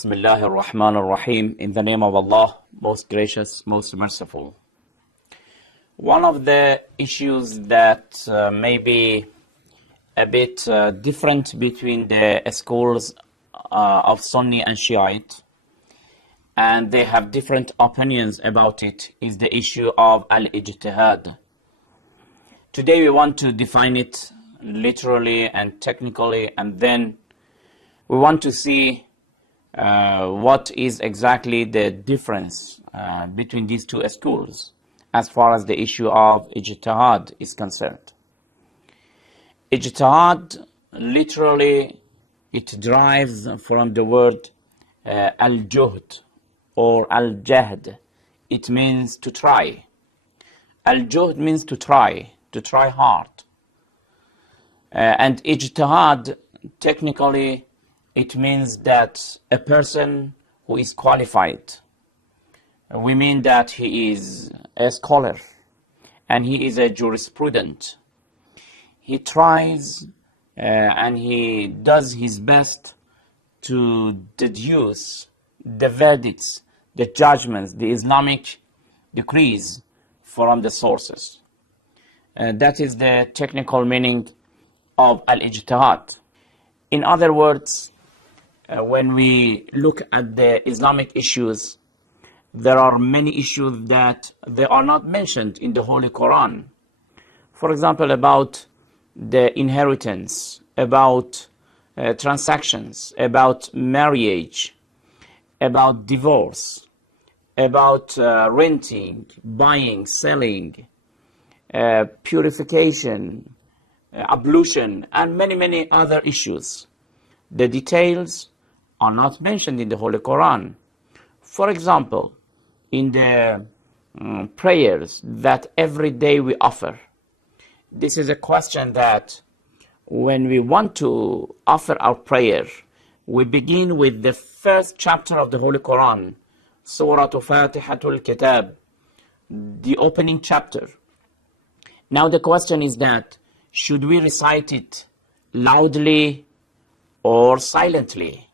Bismillah ar-Rahman ar-Rahim. In the name of Allah, most gracious, most merciful. One of the issues that may be a bit different between the schools of Sunni and Shiite, and they have different opinions about it, is the issue of al-Ijtihad. Today we want to define it literally and technically, and then we want to see what is exactly the difference between these two schools as far as the issue of Ijtihad is concerned. Ijtihad, literally, it derives from the word al-juhd or al-jahd. It means to try. Al-juhd means to try hard. And Ijtihad, technically, it means that a person who is qualified. We mean that he is a scholar and he is a jurisprudent. He tries and he does his best to deduce the verdicts, the judgments, the Islamic decrees from the sources. That is the technical meaning of al-Ijtihad. In other words, when we look at the Islamic issues, there are many issues that they are not mentioned in the Holy Quran. For example, about the inheritance, about transactions, about marriage, about divorce, about renting, buying, selling, purification, ablution, and many other issues. The details are not mentioned in the Holy Quran. For example, in the prayers that every day we offer, this is a question that when we want to offer our prayer, we begin with the first chapter of the Holy Quran, Surah Fatihatul Kitab, the opening chapter. Now the question is that, should we recite it loudly or silently?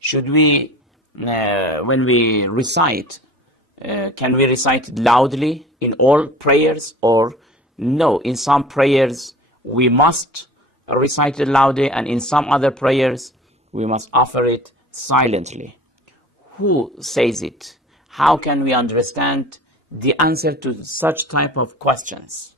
Should we, when we recite, can we recite it loudly in all prayers, or no? In some prayers we must recite it loudly, and in some other prayers we must offer it silently. Who says it? How can we understand the answer to such type of questions?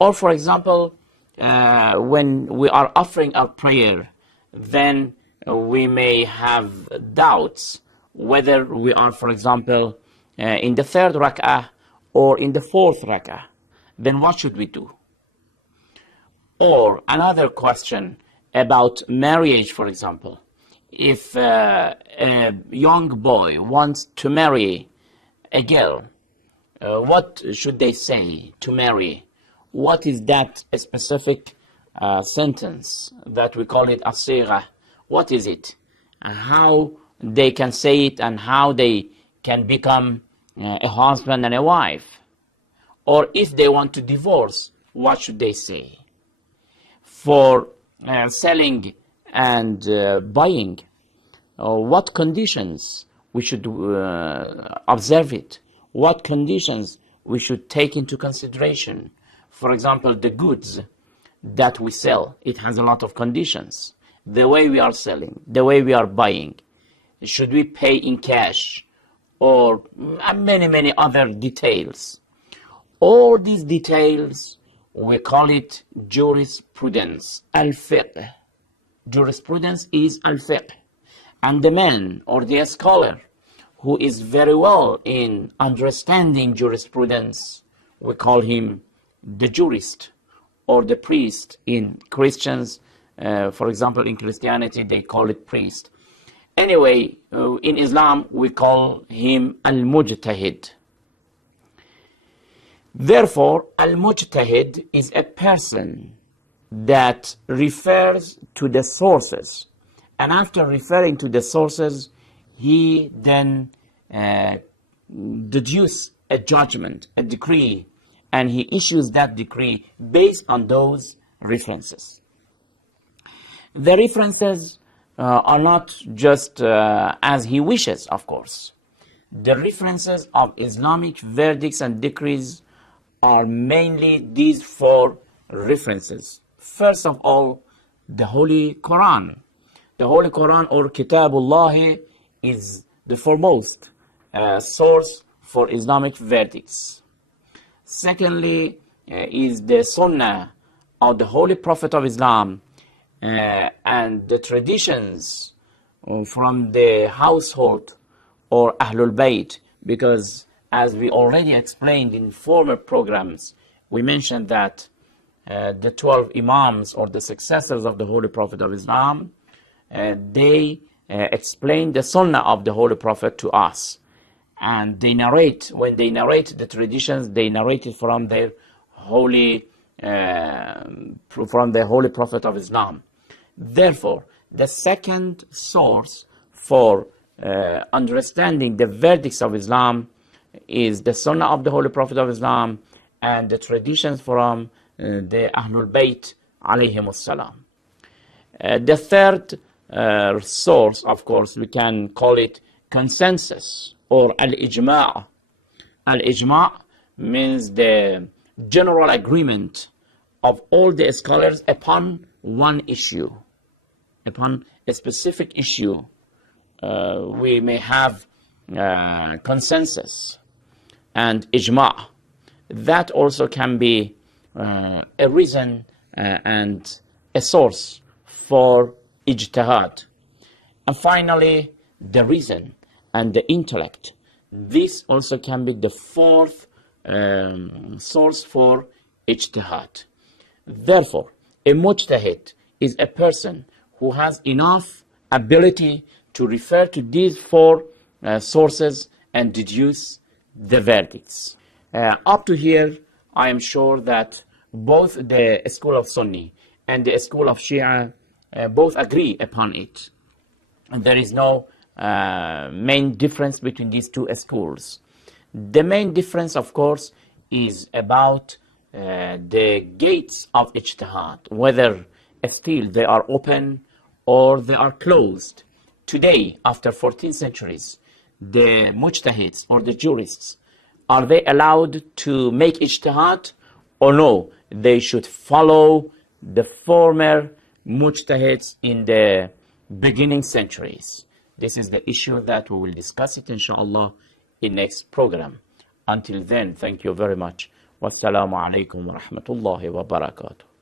Or for example, when we are offering our prayer, then we may have doubts whether we are, for example, in the third rak'ah or in the fourth rak'ah. Then what should we do? Or another question about marriage, for example. If a young boy wants to marry a girl, what should they say to marry? What is that specific sentence that we call it as-sigha? What is it? And how they can say it, and how they can become a husband and a wife? Or if they want to divorce, what should they say? For selling and buying, what conditions we should observe it? What conditions we should take into consideration? For example, the goods that we sell, it has a lot of conditions. The way we are selling, the way we are buying, should we pay in cash, or many other details. All these details, we call it jurisprudence, al-fiqh. Jurisprudence is al-fiqh. And the man or the scholar who is very well in understanding jurisprudence, we call him the jurist or the priest. In Christians, for example, in Christianity, they call it priest. Anyway, in Islam, we call him al-mujtahid. Therefore, al-mujtahid is a person that refers to the sources. And after referring to the sources, he then deduces a judgment, a decree, and he issues that decree based on those references. The references are not just as he wishes, of course. The references of Islamic verdicts and decrees are mainly these four references. First of all, the Holy Quran. The Holy Quran, or Kitabullah, is the foremost source for Islamic verdicts. Secondly, is the Sunnah of the Holy Prophet of Islam and the traditions from the household or Ahlul Bayt, because as we already explained in former programs, we mentioned that the 12 Imams, or the successors of the Holy Prophet of Islam, they explain the Sunnah of the Holy Prophet to us. And they narrate, when they narrate the traditions, they narrate it from their Holy Prophet of Islam. Therefore, the second source for understanding the verdicts of Islam is the Sunnah of the Holy Prophet of Islam and the traditions from the Ahlul Bayt alayhimus salam. The third source, of course, we can call it consensus or al-ijma'. Al-ijma' means the general agreement of all the scholars upon one issue, upon a specific issue. We may have consensus and ijma'. That also can be a reason and a source for ijtihad. And finally, the reason and the intellect. This also can be the fourth source for ijtihad. Therefore, a mujtahid is a person who has enough ability to refer to these four sources and deduce the verdicts. Up to here, I am sure that both the school of Sunni and the school of Shia both agree upon it. And there is no main difference between these two schools. The main difference, of course, is about the gates of ijtihad, whether still they are open or they are closed. Today, after 14 centuries, the mujtahids or the jurists, are they allowed to make ijtihad or no? They should follow the former mujtahids in the beginning centuries. This is the issue that we will discuss it, inshallah, in next program. Until then, thank you very much. Wassalamu alaikum wa rahmatullahi wa barakatuh.